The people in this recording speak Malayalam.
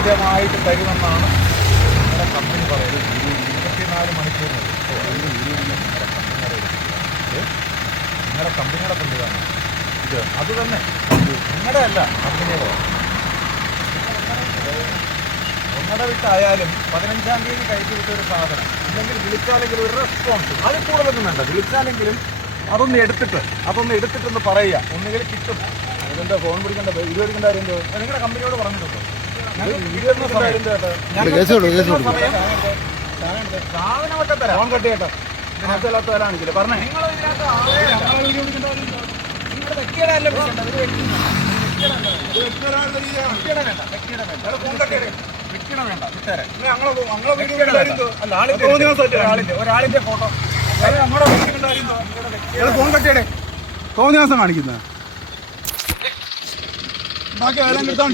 കൃത്യമായിട്ട് തരുമെന്നാണ് നിങ്ങളുടെ കമ്പനി പറയുന്നത്. 24 മണിക്കൂറിനുള്ളിൽ നിങ്ങളുടെ കമ്പനിയുടെ പുള്ളിയാണ് ഇത്. അത് തന്നെ നിങ്ങളുടെ അല്ല, കമ്പനിയുടെ. ഒന്നര വിട്ടായാലും 15-ാം തീയതി കയറ്റി വിട്ടൊരു സാധനം ഇല്ലെങ്കിൽ വിളിച്ചാലെങ്കിലും ഒരു റെസ്പോൺസ്, അതിൽ കൂടുതലൊന്നും വേണ്ട. വിളിച്ചാലെങ്കിലും അതൊന്ന് എടുത്തിട്ടൊന്ന് പറയുക. ഒന്നുകിൽ കിട്ടും. അതിൻ്റെ ഫോൺ പിടിക്കേണ്ട 20 എടുക്കേണ്ട കാര്യം നിങ്ങളുടെ കമ്പനിയോട് പറഞ്ഞിട്ടുണ്ടോ? സാധനമൊക്കെ തരാം. ഫോൺ കട്ട് ചെയ്യട്ടെ. ആവശ്യമില്ലാത്തവരാണെങ്കിലേ പറഞ്ഞേ. നിങ്ങൾ വ്യക്തിയുടെ അല്ല ഒരാളിന്റെ ഫോട്ടോ ഫോൺ കട്ടിയുടെ തോന്നിയാസം കാണിക്കുന്നത് ബാക്കി എല്ലാം കിട്ടാൻ